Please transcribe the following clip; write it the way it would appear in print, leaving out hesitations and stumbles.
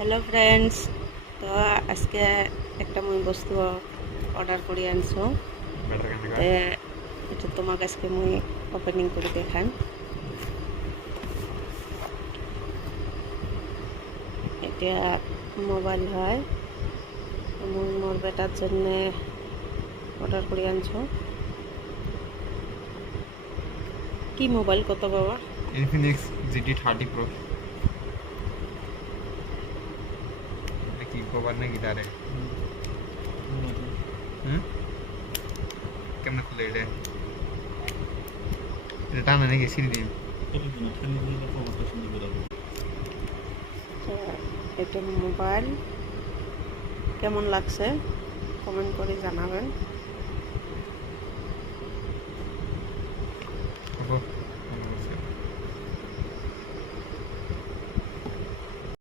Hello friends, তো আজকে একটা মুই বস্তু অর্ডার করে আনছো। এটা তোমাকে আজকে মুই ওপেনিং করে দেখান। এটা মোবাইল হয়, মুই মোর বেটার জন্য অর্ডার করে আনছো। কি মোবাইল কত বাবা? Infinix GT 30 pro. কি কভার না গিটারে কেমন খুলে এটা এটা টানা নাকি সিঁড়ি দিয়ে এটা মোবাইল কেমন লাগছে কমেন্ট করে জানাবেন।